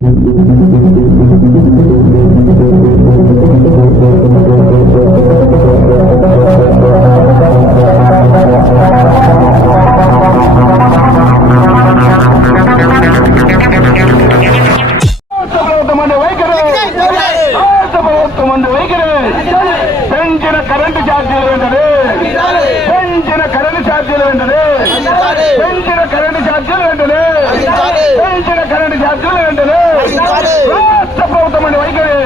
పెంచిన కరెంటు ఛార్జీలు వెంటనే పెంచిన కరెంటు ఛార్జీలు వెంటనే పెంచిన కరెంటు ఛార్జీలు వెంటనే పెంచిన కరెంటు ఛార్జీలు వెంటనే రాష్ట్ర ప్రభుత్వం అండి వైఖరి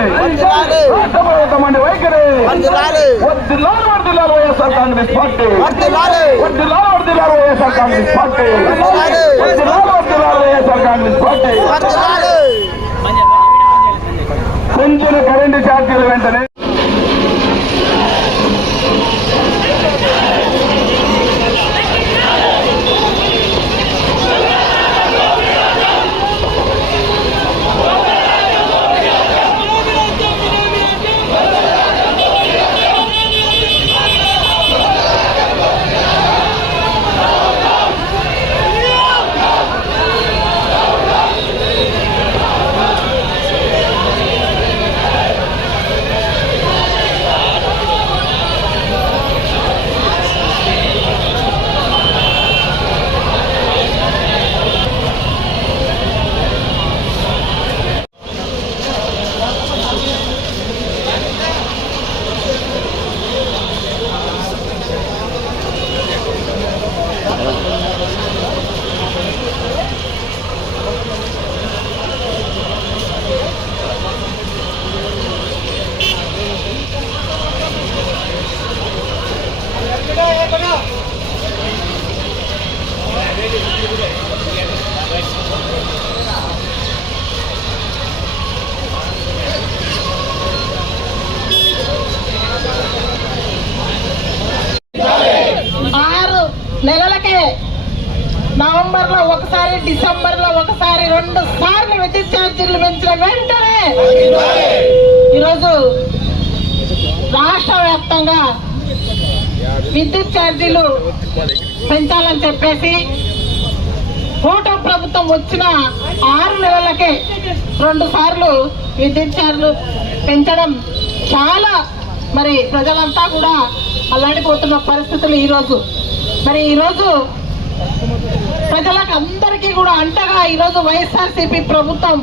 రాష్ట్ర ప్రభుత్వం అండి వైఖరి వద్దులాలు వర్దిల్లాలు వైఎస్ఆర్ కాంగ్రెస్ పార్టీ వద్దులాలు వర్దిల్లాలు వైఎస్ఆర్ కాంగ్రెస్ పార్టీ వద్దులాలు వర్దిల్లాలు వైఎస్ఆర్ కాంగ్రెస్ పార్టీ పెంచిన కరెంటు ఛార్జీలు వెంటనే నెలలకే నవంబర్ లో ఒకసారి, డిసెంబర్ లో ఒకసారి, 2 సార్లు విద్యుత్ ఛార్జీలు పెంచిన వెంటనే ఈరోజు రాష్ట్ర వ్యాప్తంగా విద్యుత్ ఛార్జీలు పెంచాలని చెప్పేసి కూటమి ప్రభుత్వం వచ్చిన 6 నెలలకే 2 సార్లు విద్యుత్ ఛార్జీలు పెంచడం చాలా మరి ప్రజలంతా కూడా అల్లాడిపోతున్న పరిస్థితులు ఈరోజు. మరి ఈరోజు ప్రజలకు అందరికీ కూడా అంటగా ఈరోజు వైఎస్ఆర్సీపీ ప్రభుత్వం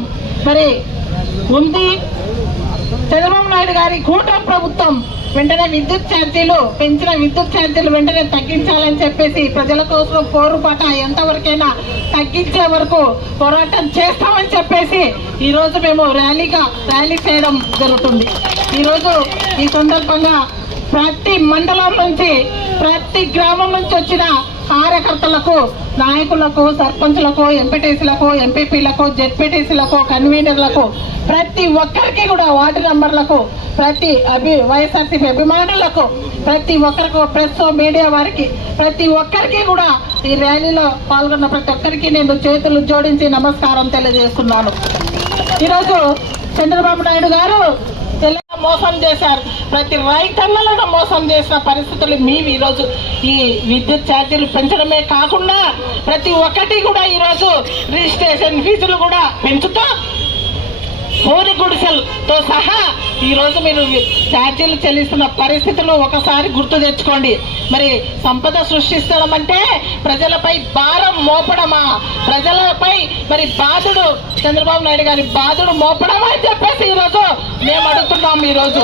మరి ఉంది. చంద్రబాబు నాయుడు గారి కూటమి ప్రభుత్వం వెంటనే విద్యుత్ ఛార్జీలు పెంచిన విద్యుత్ ఛార్జీలు వెంటనే తగ్గించాలని చెప్పేసి ప్రజల కోసం పోరుబాట ఎంతవరకైనా తగ్గించే వరకు పోరాటం చేస్తామని చెప్పేసి ఈరోజు మేము ర్యాలీ చేయడం జరుగుతుంది. ఈరోజు ఈ సందర్భంగా ప్రతి మండలం నుంచి, ప్రతి గ్రామం నుంచి వచ్చిన కార్యకర్తలకు, నాయకులకు, సర్పంచులకు, ఎంపీటీసీలకు, ఎంపీపీలకు, జెడ్పీటీసీలకు, కన్వీనర్లకు, ప్రతి ఒక్కరికి కూడా వార్డు నంబర్లకు, ప్రతి వైఎస్ఆర్సీపీ అభిమానులకు, ప్రతి ఒక్కరికి, ప్రెస్ మీడియా వారికి, ప్రతి ఒక్కరికి కూడా ఈ ర్యాలీలో పాల్గొన్న ప్రతి ఒక్కరికి నేను చేతులు జోడించి నమస్కారం తెలియజేస్తున్నాను. ఈరోజు చంద్రబాబు నాయుడు గారు మోసం చేశారు. ప్రతి రైతన్నలను మోసం చేసిన పరిస్థితులు మేము ఈరోజు ఈ విద్యుత్ ఛార్జీలు పెంచడమే కాకుండా ప్రతి ఒక్కటి కూడా ఈరోజు రిజిస్ట్రేషన్ ఫీజులు కూడా పెంచుతూ పూరి గుడిసెలతో సహా ఈరోజు మీరు ఛార్జీలు చెల్లిస్తున్న పరిస్థితులు ఒకసారి గుర్తు తెచ్చుకోండి. మరి సంపద సృష్టించడం అంటే ప్రజలపై భారం మోపడమా? ప్రజలపై మరి బాధుడు చంద్రబాబు నాయుడు గారి బాధుడు మోపడమా అని చెప్పేసి ఈరోజు మేము అడుగుతున్నాం. ఈరోజు